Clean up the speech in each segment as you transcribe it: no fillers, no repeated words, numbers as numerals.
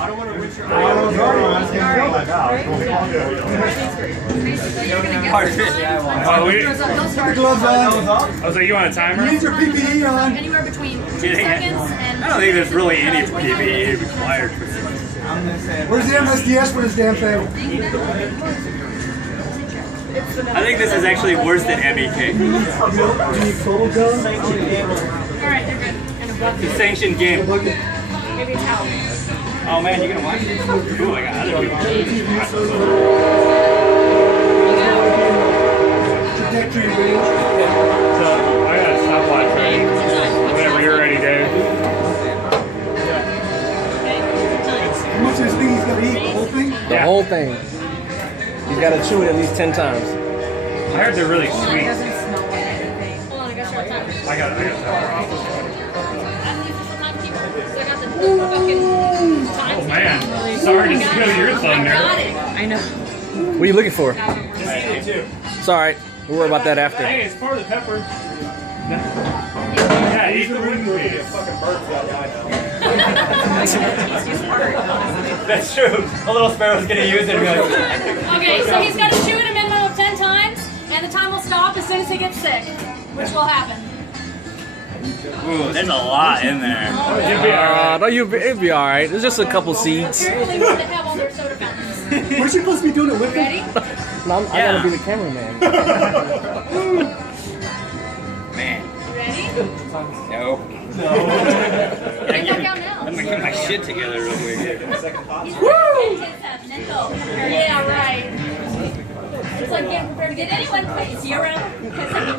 I don't want to reach your Oh, so you want a timer? You need your PPE on. Anywhere between 2 seconds and... I don't think there's really any PPE required for this. Where's the MSDS for this damn thing? I think this is actually worse than MEK. Do you need total gun? Alright, they're good. And a bucket. It's a sanctioned game. Maybe a towel. Oh man, you're gonna watch it? Ooh, I got other people. Trajectory range. So, I got a stopwatch ready. Whenever you're ready, Dave. How much of this thing he's gonna eat? The whole thing? The whole thing. You gotta chew it at least 10 times. I heard they're really sweet. Hold on, I got your time. I got I'm the official timekeeper, so I got the fucking time. Oh man, sorry to steal your thunder. I know. What are you looking for? It's alright. We'll worry about that after. Hey, it's part of the pepper. Yeah, eat the wooden piece. That's true. A little sparrow's gonna use it and be like... Okay, so he's got to chew it a minimum of 10 times, and the time will stop as soon as he gets sick, which will happen. Ooh, there's a lot in there. No, it'd be alright. There's just a couple seeds. Apparently, we have all their soda fountains. We're supposed to be doing it with him? Ready? No, I gotta be the cameraman. Man. Ready? No. They work out now. I'm gonna get my shit together real quick. Woo! Yeah, right. It's like getting prepared to get anyone play 0.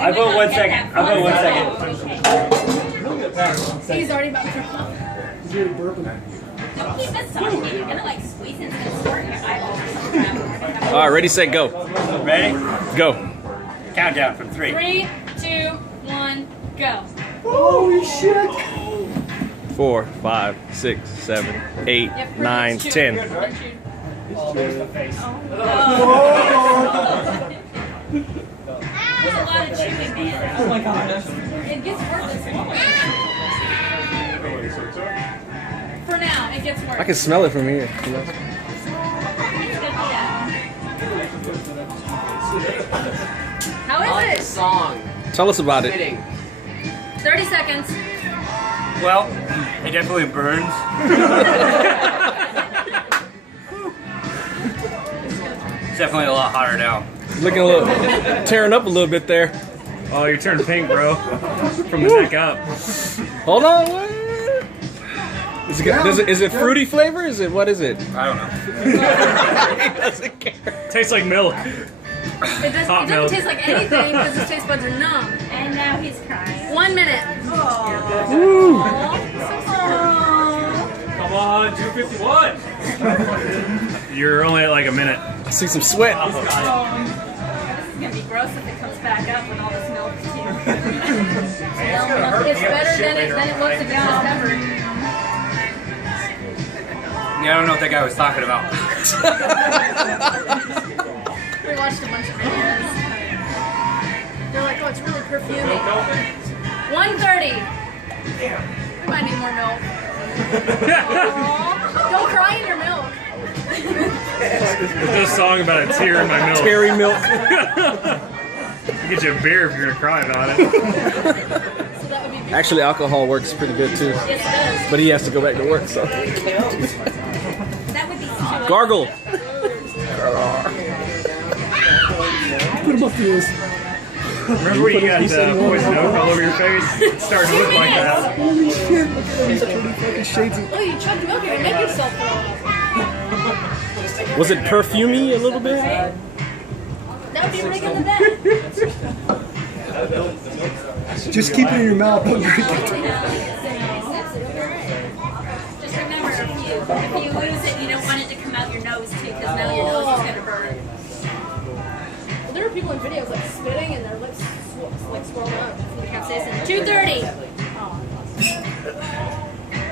I'll go 1 second. I'll go 1 second. He's already about to throw up. He's really burping. Don't keep massaging it. You're gonna like squeeze into the sort in your eyeballs or something. Alright, ready, set, go. Ready? Go. Countdown from 3. 3, 2, 1, go. Holy shit! 4, 5, 6, 7, 8, Yep, 9, chew. 10. Oh, there's the face. That's a lot of chewing, man. Oh my god. It gets worse. For now, it gets worse. I can smell it from here. How is it? Song. Tell us about it. Fitting. 30 seconds. Well, it definitely burns. It's definitely a lot hotter now. Looking a little, tearing up a little bit there. Oh, you turned pink, bro. From the neck up. Hold on. What? Is it fruity flavor? What is it? I don't know. He doesn't care. Tastes like milk. It doesn't taste like anything because his taste buds are numb. And now he's crying. 1 minute. Woo. Come on, 251. You're only at like a minute. I see some sweat. This is gonna be gross if it comes back up with all this milk too. It's better than it looks if it's just peppered. Yeah, I don't know what that guy was talking about. We watched a bunch of videos. They're like, oh, it's really perfumey. 1:30. We might need more milk. Aww. Don't cry in your milk. There's a song about a tear in my milk. Terry milk. I'll get you a beer if you're gonna cry about it. So that would be Actually, alcohol works pretty good too. Yes, it does. But he has to go back to work, so. That would be Gargle. Put him up to this. Remember when you got poison oak all over your face? It's starting to look like that. Holy shit, look at those pretty fucking shades of... Oh, you chugged milk and make yourself throw up. Was it perfumey a little bit? That would be really good with that. Just keep it in your mouth, don't drink it. Just remember, if you lose it, you don't want it to come out your nose too, because now your nose is gonna burn. Well, there are people in videos like spitting and their lips like swollen up from the capsaicin. 2:30.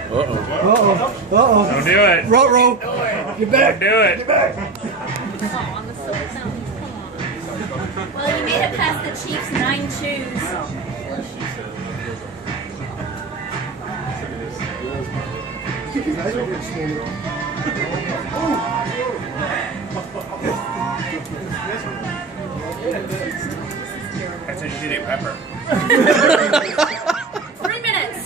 Uh-oh. Don't do it. Ruh-roh. Get back. Don't do it. Oh, on the silver fountains, come on. Well, you made it past the Chiefs' 9 chews. His eyes are getting swollen. That's what you did, pepper. 3 minutes.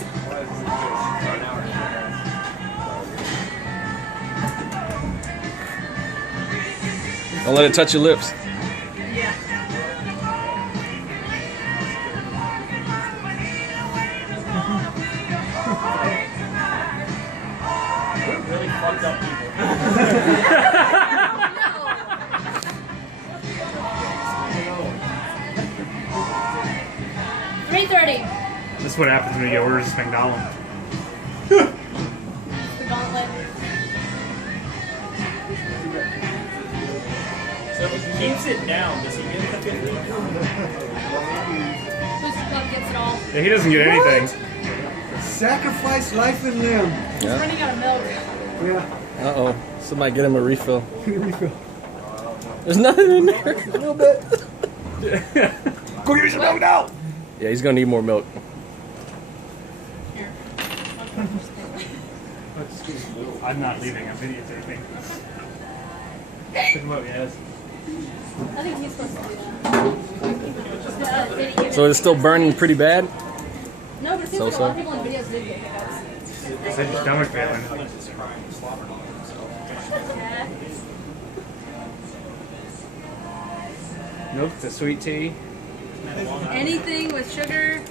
Don't let it touch your lips. Yeah. Really fucked up people. No. 3:30. This is what happens when you get orders from McDonald's. The gauntlet. So if he keeps it down, does he get the 50? Booster Club gets it all. Yeah, he doesn't get anything. Sacrifice life and limb. He's running out of milk. Yeah. Uh-oh. Somebody get him a refill. Refill. There's nothing in there. A little bit. Go get me some milk now. Yeah, he's gonna need more milk. Here. I'm not leaving. I'm videotaping. Pick him up, yes. I think he's supposed to do that. So it's still burning pretty bad? No, but it seems like a lot of people in videos do get hiccups. Is that your stomach failing? Yeah. Milk, the sweet tea. Anything with sugar.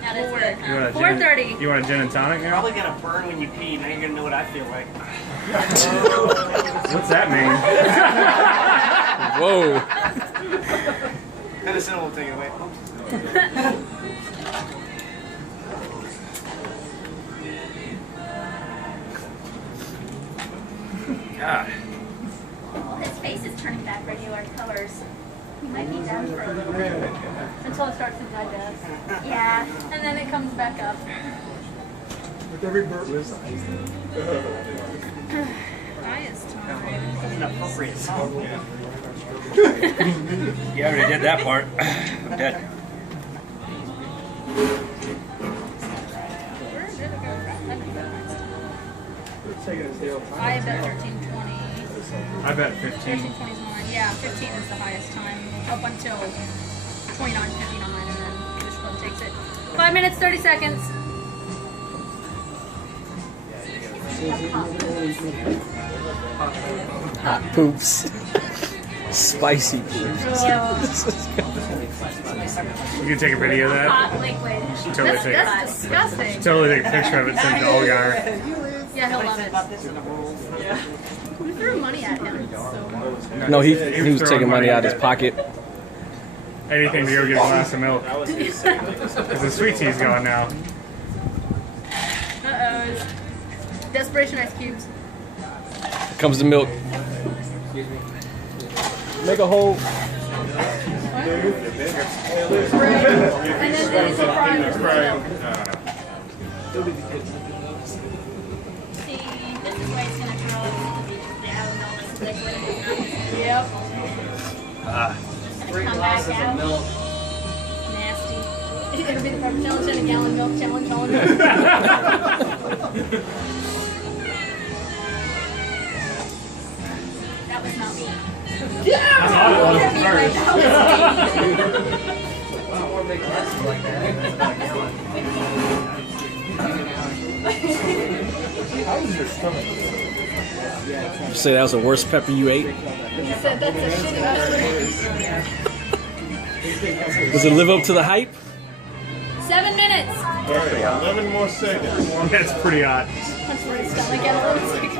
That is good. You want a 4:30. You want a gin and tonic now? Probably gonna burn when you pee. Now you're gonna know what I feel like. What's that mean? Whoa. Medicine will take it away. God. Well, his face is turning back regular colors. He might be done for a little bit. Until it starts to digest. Yeah, and then it comes back up. With every burp. Highest time. That's an appropriate song. You already did that part. I'm dead. Where did it go? I bet 13:20. I bet 15. 13:20 is mine. Yeah, 15 is the highest time. Up until 29:59, and then Booster Club takes it. 5 minutes, 30 seconds. Hot poops. Spicy poops. You can take a video of that? Hot liquid. Totally take, That's disgusting. totally take a picture of it and send it to Olgar. Yeah, he'll love it. We threw money at him. So. No, he was taking money out of his pocket. Anything to go get a glass of milk. Because the sweet tea's gone now. Uh-oh. Desperation ice cubes. Here comes the milk. Make a hole. And then there's a fry with milk. See, this is why it's going to throw down all this liquid. Yep. Come back out. Nasty. It'll be the pepper challenge and a gallon milk challenge all in one. That was not me. Yeah! How was your stomach? You say that was the worst pepper you ate? He said that's a shitty pepper. Does it live up to the hype? 7 minutes. Alright, 11 more seconds. That's pretty hot. Punch for his stomach at 11 seconds.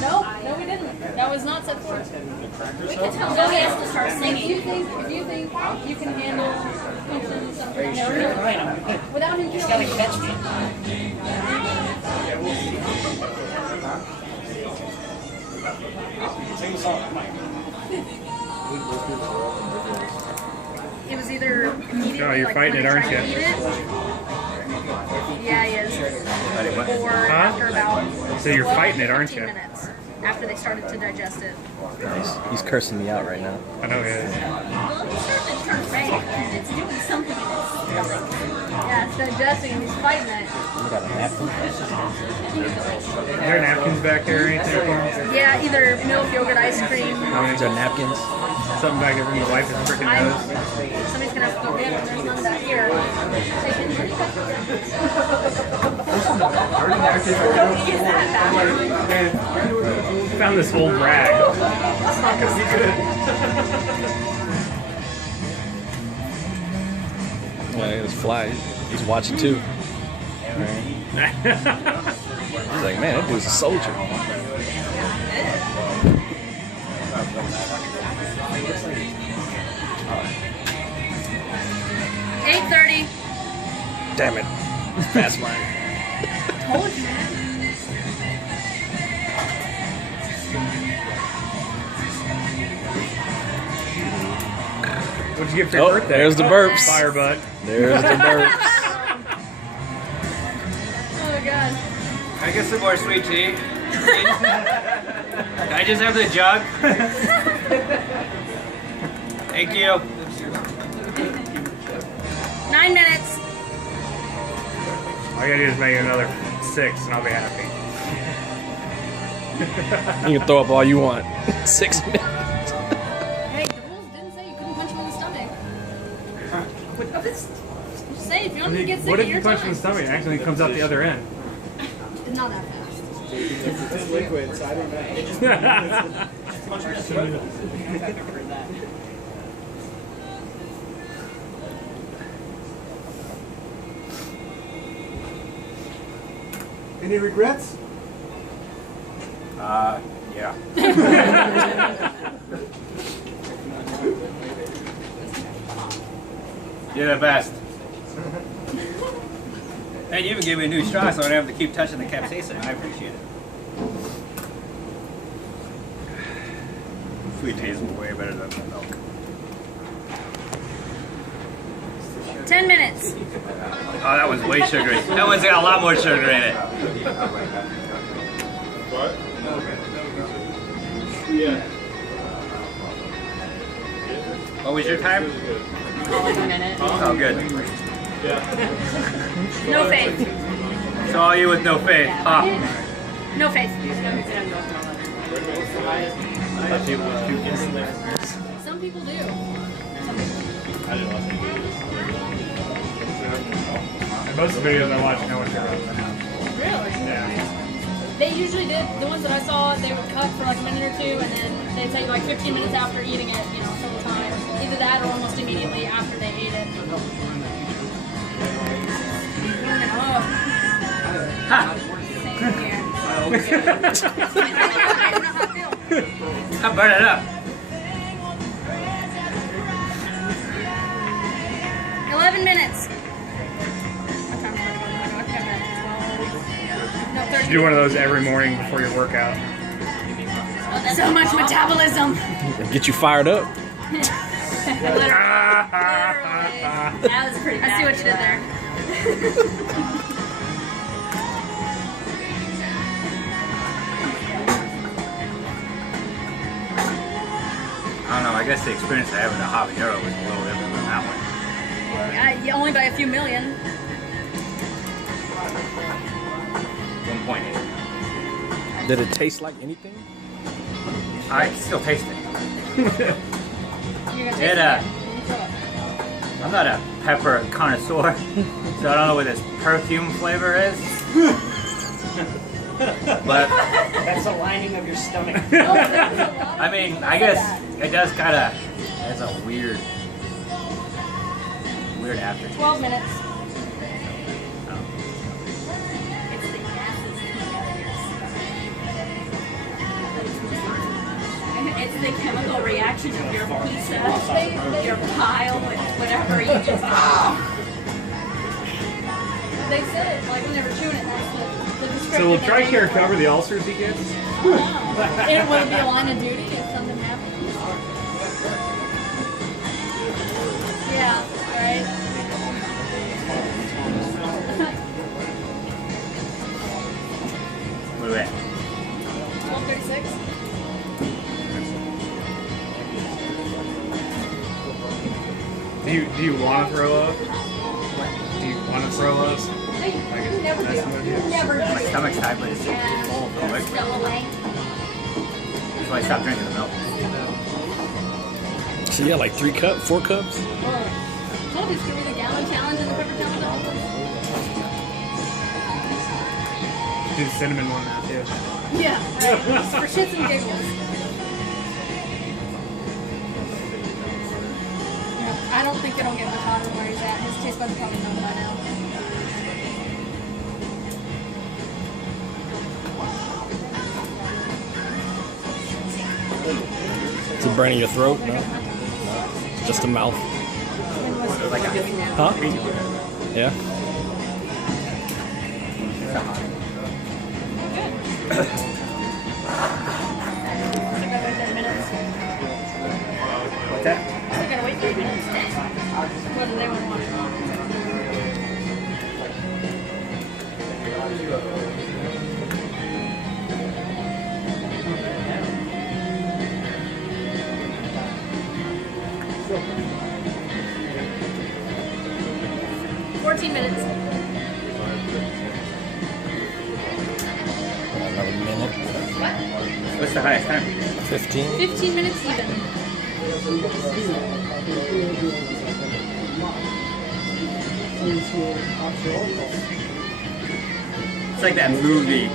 No, we didn't. That was not set forth. We can tell Billy has to start singing. If you think you can handle punching something without him He's gotta catch me. Sing a song, Mike. it was either immediately Oh, you're like fighting when it, he aren't tried to you? eat it. Yeah, he is. Or after about So you're 12 fighting it, aren't 15 you? minutes after they started to digest it. He's cursing me out right now. I know he is. Well, it's starting to turn red. It's doing something in his stomach. Yeah, it's digesting and he's fighting it. We got a napkin. Is there napkins back there or anything for him? Yeah, either milk, yogurt, ice cream. These are napkins. Something back there from the wife is freaking nose. Somebody's gonna have to go get it. There's none back here. Found this old rag. Yeah, it's fly. He's watching too. He's like, man, that dude's a soldier. $8:30. Damn it. Fast line. Told you, man. What'd you get for your Oh, birthday? there's the burps. Fire butt. There's the burps. Oh god. Can I get some more sweet tea? Can I just have the jug? Thank you. 9 minutes. All I gotta do is make another 6 and I'll be happy. You can throw up all you want. 6 minutes. Hey, the rules didn't say you couldn't punch him in the stomach. Just say if you want to get sick What of if you your punch him in the time. stomach and actually comes out the other end? It's not that fast. It's liquid, so I don't know. Any regrets? Yeah. You're the best. Hey, you even gave me a new straw so I don't have to keep touching the capsaicin. I appreciate it. Sweet tea is way better than the milk. 10 minutes. Oh, that was way sugary. That one's got a lot more sugar in it. What was your time? Like a minute. Oh, good. No faith. So all you with no faith, huh? No faith. Some people do. Most of the videos I watch, no one cares. Really? Yeah. They usually did, the ones that I saw, they would cut for like a minute or two and then they'd take like 15 minutes after eating it, you know, several times. Either that or almost immediately after they ate it. Ha! Same here. I'll burn it up. 11 minutes. No, 13. Do one of those every morning before your workout. So much metabolism. Get you fired up. Literally. That was pretty bad. I see what you did there. I don't know, I guess the experience I had with the habanero was a little different than that one. Only by a few million. 1.8. Did it taste like anything? I can still taste it. You're gonna taste It, it. I'm not a pepper connoisseur, so I don't know what this perfume flavor is. But That's the lining of your stomach. I mean, I guess it does kind of. It's a weird aftertaste. 12 minutes. It's the chemical reaction of your pizza, your pile, whatever you just They said it like when they were chewing it. That's the description. So will they TRICARE gave. cover the ulcers he gets? It would be a line of duty if something happened. Yeah, right. What are we at? 12:36. Do you want to throw up? throw up. You never do. You never do. My stomach's tight, but it's full of quick. Still away. That's why I stopped drinking the milk. So you got like 4 cups? Told you, give me the gallon challenge and the pepper challenge all. Do the cinnamon one now too. Yeah, just for shits and giggles. Yeah, I don't think it'll get much hotter where he's at. His taste buds are probably numb by now. Is it burning your throat? No. Just the mouth. Huh? Yeah. What's that? We gotta wait 3 minutes. What do they want to watch? Minutes. Another minute. What? What's the highest time? 15. 15 minutes even. It's like that movie,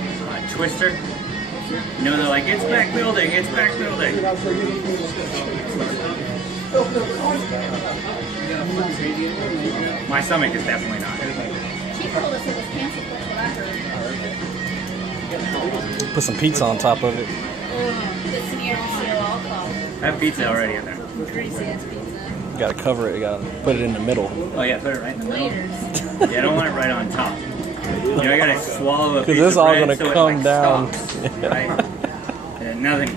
Twister. You know, they're like, it's back building, it's back building. My stomach is definitely not. Chief told us it was canceled, that's what I heard. Put some pizza on top of it. This near all called. I have pizza already in there. Greasy ass pizza. You gotta cover it. You gotta put it in the middle. Oh yeah, put it right in the middle. Layers. Yeah, I don't want it right on top. You know, I gotta swallow a piece this of all bread gonna so come it, like, down. stops, right? And nothing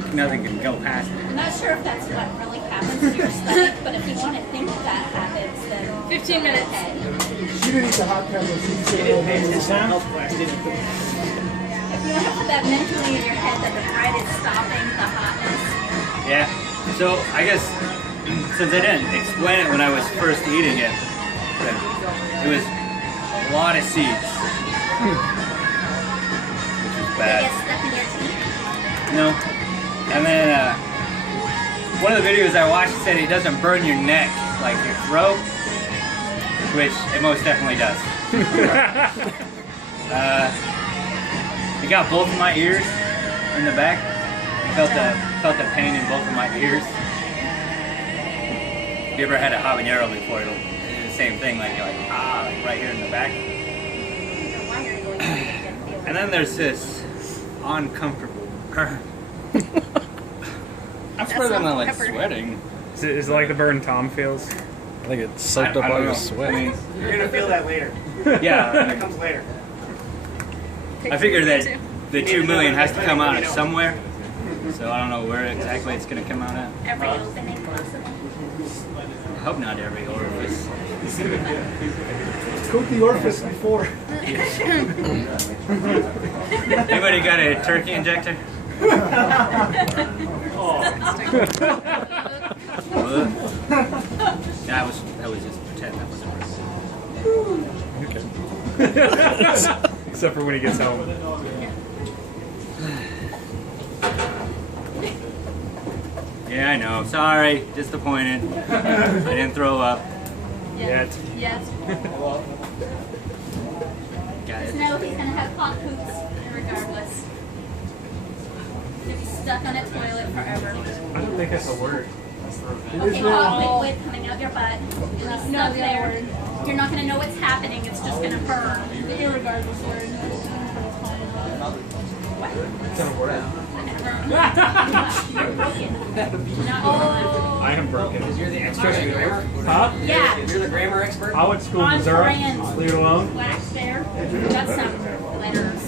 can go past it. I'm not sure if that's what really happens to your stomach, but if you want to think that happens, then 15 minutes. okay. She didn't eat the hot pepper. She She didn't pay attention to health class, did you? If you want to put that mentally in your head that the bread is stopping the hotness. Yeah. So I guess since I didn't explain it when I was first eating it, it was a lot of seeds. Which was It bad. gets stuck in your teeth. No. And then one of the videos I watched said it doesn't burn your neck like your throat, which it most definitely does. It got both of my ears in the back. Felt the pain in both of my ears. If you ever had a habanero before, it'll do the same thing, like you're like right here in the back. And then there's this uncomfortable. I'm sweating on like sweating. Is it like the burn Tom feels? I think it's soaked up I all don't your know. sweat. I mean, You're gonna feel that later. yeah. That comes later. I figure that the 2 million has to come out of somewhere. So I don't know where exactly it's gonna come out at. Every opening possible. I hope not every orifice. cooked the orifice before. Anybody got a turkey injector? That was just pretend. That wasn't real. Except for when he gets home. Yeah, I know. Sorry, disappointed. I didn't throw up. Yet. Yes. Got Just it. know he's gonna have hot poops regardless. He'll be stuck on a toilet forever. I don't think that's a word. Okay, hot liquid coming out your butt. You'll be stuck No, the other there. word. You're not gonna know what's happening. It's just gonna burn. The irregardless word. You're broken. Not I am broken. You're the expert in grammar? Huh? Yeah. You're the grammar expert? I went to school in On Missouri. brand. Leave it alone. Wax there. That's some letters.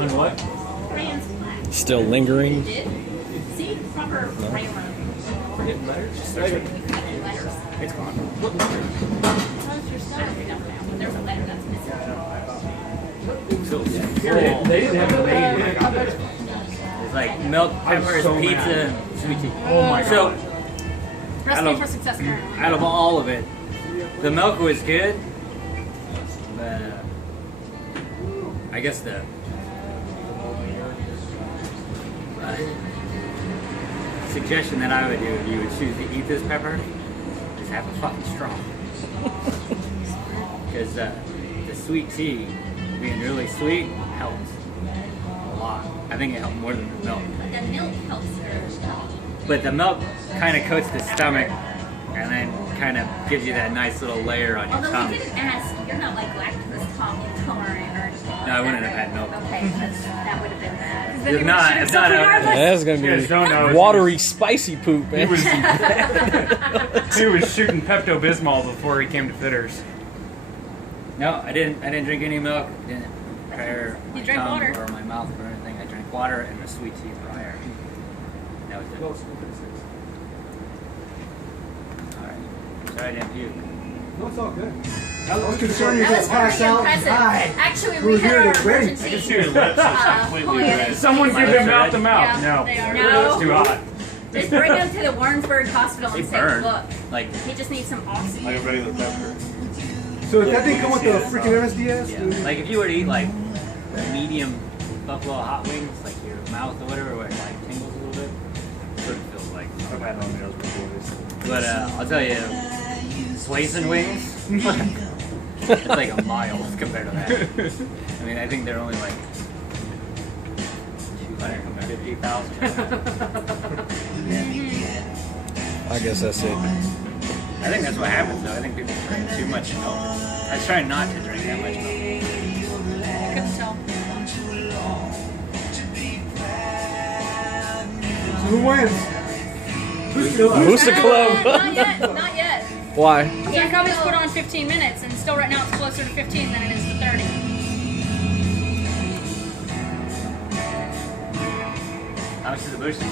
On what? Brand's wax. Still lingering. Did? See? Proper grammar. Forgetting letters? Letters. It's gone. How's your stomach? We don't know. There's a letter that's missing. They didn't have the baby. It's like milk, peppers, so pizza, sweet tea. Oh my So, god. Recipe for success currently. out of all of it, the milk was good, I guess the suggestion that I would do if you would choose to eat this pepper is have a fucking straw. Because the sweet tea, being really sweet, helps a lot. I think it helps more than the milk. But the milk helps your stomach. But the milk kind of coats the stomach and then kind of gives you that nice little layer on your Although tongue. we didn't ask, you're not like lactose intolerant or anything. No, I wouldn't have had milk. Okay, that would have been bad. It's not, it's not That's gonna You guys don't know. be watery, spicy poop, He man. was, he was shooting Pepto-Bismol before he came to Fitters. No, I didn't drink any milk. Didn't prepare my You drank tongue water. or my mouth or anything. I drank water and the sweet tea prior. That was it. Alright. Sorry I didn't puke. No, it's all good. I was concerned you're That going was to pass very out and impressive. die. Actually, We're we had here our to drink. emergency. Your lips are completely red. Someone give him mouth to mouth. Yeah, No. they are. No. It's too hot. Just bring him to the Warrensburg Hospital They and say, burn. look, Like, he just needs some oxygen. Like a regular pepper. So if that didn't come with the freaking MSDS? yeah. Like if you were to eat like medium buffalo hot wings, like your mouth or whatever, where it like tingles a little bit, that's what it feels like. I've had on those before. But I'll tell you, Slayson wings, it's like a mile compared to that. I mean, I think they're only like 250,000. I guess that's it. I think that's what happens though. I think people drink too much milk. I try not to drink that much milk. Couldn't tell. So who wins? Booster Club. Not yet. Not yet. Why? John Cummings put on 15 minutes, and still right now it's closer to 15 than it is to 30. How much is the booster?